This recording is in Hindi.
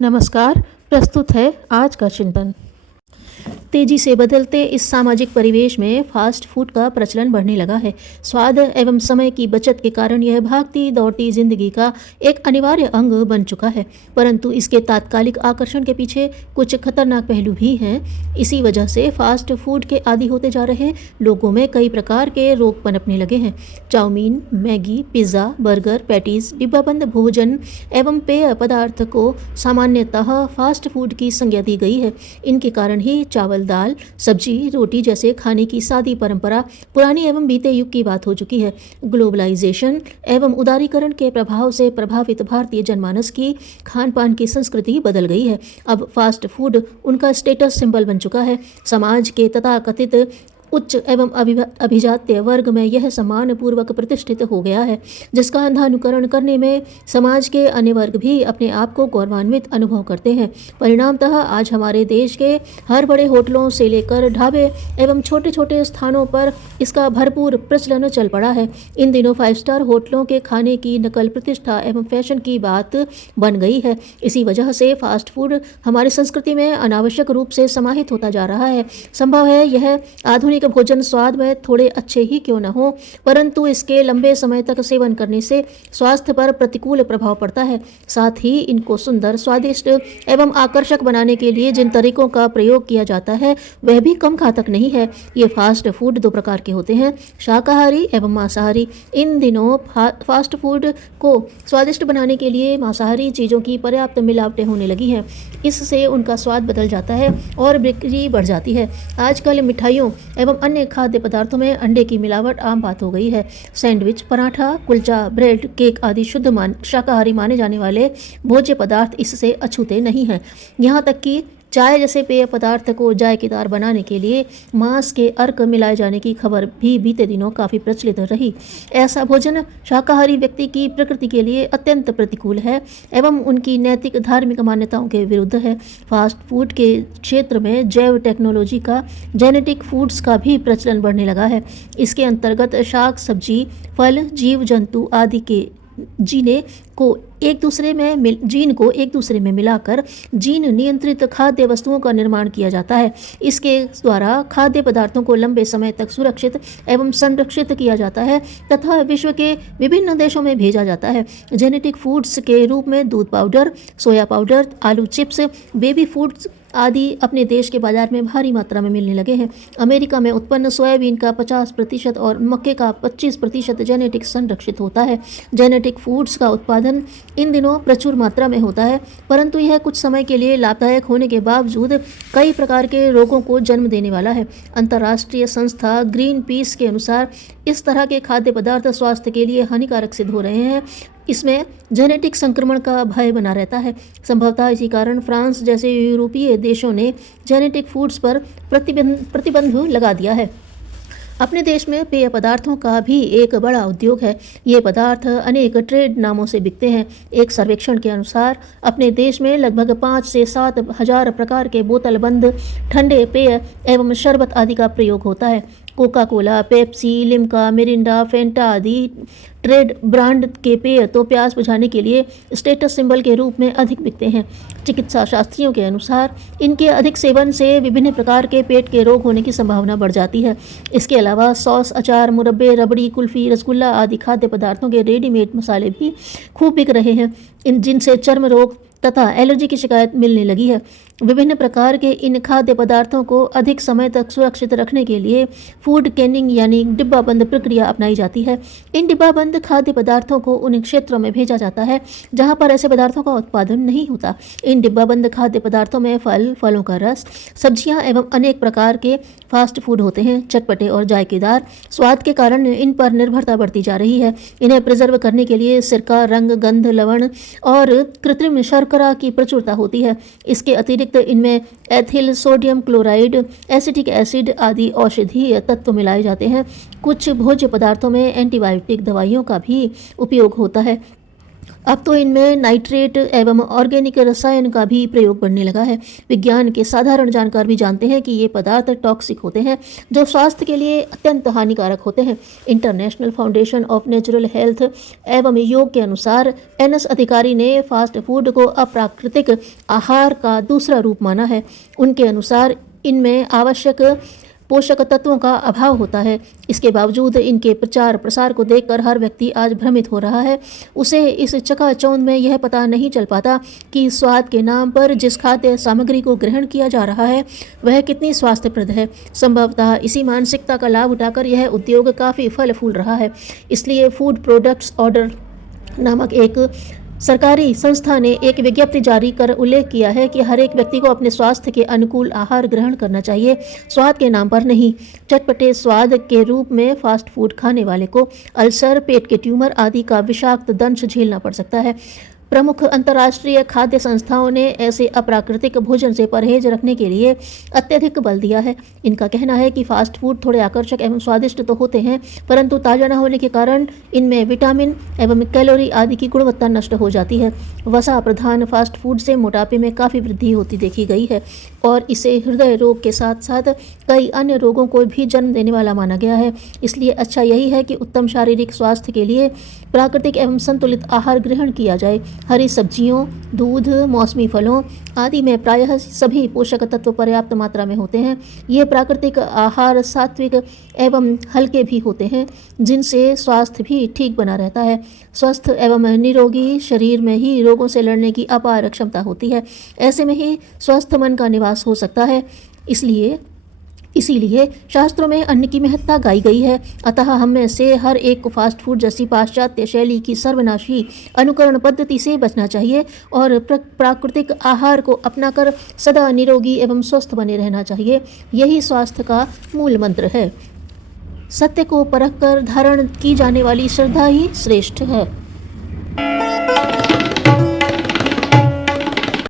नमस्कार। प्रस्तुत है आज का चिंतन। तेजी से बदलते इस सामाजिक परिवेश में फास्ट फूड का प्रचलन बढ़ने लगा है। स्वाद एवं समय की बचत के कारण यह भागती दौड़ती जिंदगी का एक अनिवार्य अंग बन चुका है, परंतु इसके तात्कालिक आकर्षण के पीछे कुछ खतरनाक पहलू भी हैं। इसी वजह से फास्ट फूड के आदी होते जा रहे लोगों में कई प्रकार के रोग पनपने लगे हैं। Chowmein, Maggi, pizza, burger, patties, डिब्बाबंद भोजन एवं पेय पदार्थ को सामान्यतः फास्ट फूड की संज्ञा दी गई है। इनके कारण ही चावल, दाल, सब्जी, रोटी जैसे खाने की सादी परंपरा पुरानी एवं बीते युग की बात हो चुकी है। ग्लोबलाइजेशन एवं उदारीकरण के प्रभाव से प्रभावित भारतीय जनमानस की खान पान की संस्कृति बदल गई है। अब फास्ट फूड उनका स्टेटस सिंबल बन चुका है। समाज के तथाकथित उच्च एवं अभिजात्य वर्ग में यह सम्मानपूर्वक प्रतिष्ठित हो गया है, जिसका अंधानुकरण करने में समाज के अन्य वर्ग भी अपने आप को गौरवान्वित अनुभव करते हैं। परिणामतः आज हमारे देश के हर बड़े होटलों से लेकर ढाबे एवं छोटे छोटे स्थानों पर इसका भरपूर प्रचलन चल पड़ा है। इन दिनों 5 स्टार होटलों के खाने की नकल प्रतिष्ठा एवं फैशन की बात बन गई है। इसी वजह से फास्ट फूड हमारी संस्कृति में अनावश्यक रूप से समाहित होता जा रहा है। संभव है यह आधुनिक भोजन स्वाद में थोड़े अच्छे ही क्यों न हो, परंतु इसके लंबे समय तक सेवन करने से स्वास्थ्य पर प्रतिकूल प्रभाव पड़ता है। साथ ही इनको सुंदर, स्वादिष्ट एवं आकर्षक बनाने के लिए जिन तरीकों का प्रयोग किया जाता है वह भी कम घातक नहीं है। ये फास्ट फूड 2 प्रकार के होते हैं, शाकाहारी एवं मांसाहारी। इन दिनों फास्ट फूड को स्वादिष्ट बनाने के लिए मांसाहारी चीज़ों की पर्याप्त मिलावटें होने लगी हैं। इससे उनका स्वाद बदल जाता है और बिक्री बढ़ जाती है। आजकल मिठाइयों एवं अन्य खाद्य पदार्थों में अंडे की मिलावट आम बात हो गई है। Sandwich, paratha, kulcha, bread, cake आदि शुद्ध शाकाहारी माने जाने वाले भोज्य पदार्थ इससे अछूते नहीं हैं। यहाँ तक कि चाय जैसे पेय पदार्थ को जायकेदार बनाने के लिए मांस के अर्क मिलाए जाने की खबर भी बीते दिनों काफ़ी प्रचलित रही। ऐसा भोजन शाकाहारी व्यक्ति की प्रकृति के लिए अत्यंत प्रतिकूल है एवं उनकी नैतिक धार्मिक मान्यताओं के विरुद्ध है। फास्ट फूड के क्षेत्र में जैव टेक्नोलॉजी का, जेनेटिक फूड्स का भी प्रचलन बढ़ने लगा है। इसके अंतर्गत शाक, सब्जी, फल, जीव जंतु आदि के जीन को एक दूसरे में मिलाकर जीन नियंत्रित खाद्य वस्तुओं का निर्माण किया जाता है। इसके द्वारा खाद्य पदार्थों को लंबे समय तक सुरक्षित एवं संरक्षित किया जाता है तथा विश्व के विभिन्न देशों में भेजा जाता है। जेनेटिक फूड्स के रूप में दूध पाउडर, सोया पाउडर, आलू चिप्स, बेबी फूड्स आदि अपने देश के बाजार में भारी मात्रा में मिलने लगे हैं। अमेरिका में उत्पन्न सोयाबीन का 50% और मक्के का 25% जेनेटिक संरक्षित होता है। जेनेटिक फूड्स का उत्पादन इन दिनों प्रचुर मात्रा में होता है, परंतु यह कुछ समय के लिए लाभदायक होने के बावजूद कई प्रकार के रोगों को जन्म देने वाला है। अंतर्राष्ट्रीय संस्था ग्रीन पीस के अनुसार इस तरह के खाद्य पदार्थ स्वास्थ्य के लिए हानिकारक सिद्ध हो रहे हैं। इसमें जेनेटिक संक्रमण का भय बना रहता है। संभवतः इसी कारण फ्रांस जैसे यूरोपीय देशों ने जेनेटिक फूड्स पर प्रतिबंध लगा दिया है। अपने देश में पेय पदार्थों का भी एक बड़ा उद्योग है। ये पदार्थ अनेक ट्रेड नामों से बिकते हैं। एक सर्वेक्षण के अनुसार अपने देश में लगभग 5 से 7 हजार प्रकार के बोतलबंद ठंडे पेय एवं शरबत आदि का प्रयोग होता है। Coca Cola, Pepsi, Limca, Mirinda, Fanta आदि ट्रेड ब्रांड के पेय तो प्यास बुझाने के लिए स्टेटस सिंबल के रूप में अधिक बिकते हैं। चिकित्सा शास्त्रियों के अनुसार इनके अधिक सेवन से विभिन्न प्रकार के पेट के रोग होने की संभावना बढ़ जाती है। इसके अलावा सॉस, अचार, मुरब्बे, रबड़ी, कुल्फी, रसगुल्ला आदि खाद्य पदार्थों के रेडीमेड मसाले भी खूब बिक रहे हैं, जिनसे चर्म रोग तथा एलर्जी की शिकायत मिलने लगी है। विभिन्न प्रकार के इन खाद्य पदार्थों को अधिक समय तक सुरक्षित रखने के लिए फूड कैनिंग यानी डिब्बाबंद प्रक्रिया अपनाई जाती है। इन डिब्बाबंद खाद्य पदार्थों को उन क्षेत्रों में भेजा जाता है जहां पर ऐसे पदार्थों का उत्पादन नहीं होता। इन डिब्बाबंद खाद्य पदार्थों में फलों का रस, सब्जियां एवं अनेक प्रकार के फास्ट फूड होते हैं। चटपटे और जायकेदार स्वाद के कारण इन पर निर्भरता बढ़ती जा रही है। इन्हें प्रिजर्व करने के लिए सिरका, रंग, गंध, लवण और कृत्रिम शर्करा की प्रचुरता होती है। इसके अतिरिक्त इनमें ethyl sodium chloride, acetic acid आदि औषधीय तत्व मिलाए जाते हैं। कुछ भोज्य पदार्थों में एंटीबायोटिक दवाइयों का भी उपयोग होता है। अब तो इनमें नाइट्रेट एवं ऑर्गेनिक रसायन का भी प्रयोग बढ़ने लगा है। विज्ञान के साधारण जानकार भी जानते हैं कि ये पदार्थ टॉक्सिक होते हैं, जो स्वास्थ्य के लिए अत्यंत हानिकारक होते हैं। International foundation of natural health एवं योग के अनुसार एनएस अधिकारी ने फास्ट फूड को अप्राकृतिक आहार का दूसरा रूप माना है। उनके अनुसार इनमें आवश्यक पोषक तत्वों का अभाव होता है। इसके बावजूद इनके प्रचार प्रसार को देखकर हर व्यक्ति आज भ्रमित हो रहा है। उसे इस चकाचौंध में यह पता नहीं चल पाता कि स्वाद के नाम पर जिस खाद्य सामग्री को ग्रहण किया जा रहा है वह कितनी स्वास्थ्यप्रद है। संभवतः इसी मानसिकता का लाभ उठाकर यह उद्योग काफ़ी फल फूल रहा है। इसलिए फूड प्रोडक्ट्स ऑर्डर नामक एक सरकारी संस्था ने एक विज्ञप्ति जारी कर उल्लेख किया है कि हर एक व्यक्ति को अपने स्वास्थ्य के अनुकूल आहार ग्रहण करना चाहिए, स्वाद के नाम पर नहीं। चटपटे स्वाद के रूप में फास्ट फूड खाने वाले को अल्सर, पेट के ट्यूमर आदि का विषाक्त दंश झेलना पड़ सकता है। प्रमुख अंतर्राष्ट्रीय खाद्य संस्थाओं ने ऐसे अप्राकृतिक भोजन से परहेज रखने के लिए अत्यधिक बल दिया है। इनका कहना है कि फास्ट फूड थोड़े आकर्षक एवं स्वादिष्ट तो होते हैं, परंतु ताज़ा न होने के कारण इनमें विटामिन एवं कैलोरी आदि की गुणवत्ता नष्ट हो जाती है। वसा प्रधान फास्ट फूड से मोटापे में काफ़ी वृद्धि होती देखी गई है और इसे हृदय रोग के साथ साथ कई अन्य रोगों को भी जन्म देने वाला माना गया है। इसलिए अच्छा यही है कि उत्तम शारीरिक स्वास्थ्य के लिए प्राकृतिक एवं संतुलित आहार ग्रहण किया जाए। हरी सब्जियों, दूध, मौसमी फलों आदि में प्रायः सभी पोषक तत्व पर्याप्त मात्रा में होते हैं। ये प्राकृतिक आहार सात्विक एवं हल्के भी होते हैं, जिनसे स्वास्थ्य भी ठीक बना रहता है। स्वस्थ एवं निरोगी शरीर में ही रोगों से लड़ने की अपार क्षमता होती है। ऐसे में ही स्वस्थ मन का निवास हो सकता है। इसीलिए शास्त्रों में अन्न की महत्ता गाई गई है। अतः हम में से हर एक को फास्ट फूड जैसी पाश्चात्य शैली की सर्वनाशी अनुकरण पद्धति से बचना चाहिए और प्राकृतिक आहार को अपनाकर सदा निरोगी एवं स्वस्थ बने रहना चाहिए। यही स्वास्थ्य का मूल मंत्र है। सत्य को परखकर धारण की जाने वाली श्रद्धा ही श्रेष्ठ है।